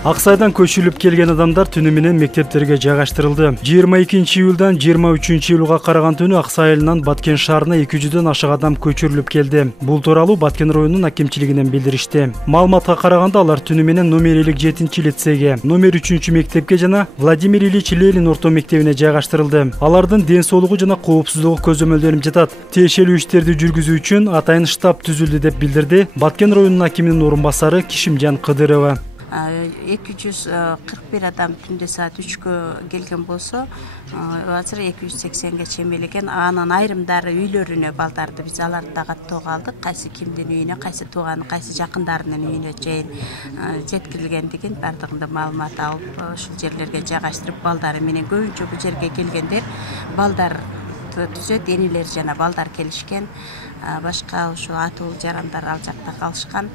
Аксайдан көчүлүп келген адамдар түнү менен мектептерге жайгаштырылды. 22 июлдан 23 июлга караган түнү Аксай айылынан Баткен шаарына 200дөн ашык адам көчүрүлүп келди. Бул тууралуу Баткен районунун акимчилигинен билдиришти. Маалыматка караганда алар түнү менен номер 7 лицейге, номер 3 мектепке жана Владимир Ильич Ленин орто мектебине жайгаштырылды. Алардын ден соолугу жана коопсуздугу көзөмөлдөнүп жатат. Тиешелүү иштерди жүргүзүү үчүн атайын штаб түзүлдү деп билдирди Баткен районунун акиминин орун басары Кишимжан Кыдырова. 241 адам түнде саат 3-кө келген болсо, азыр 280ге чейин анын айрымдары үйлөрүнө балдарды биз аларды да каттоого алдык. Кайсы кимдин үйүнө, кайсы тууган, кайсы жакындарынын үйүнө чейин жеткирилгендигин бардыгында маалымат алып, ушул жерлерге жайгаштырып, балдары менен көбүнчө бул жерге келгендер балдар түзөт, энелер жана балдар келишкен. Башка ушул атуу жарандар ал жакта калышкан.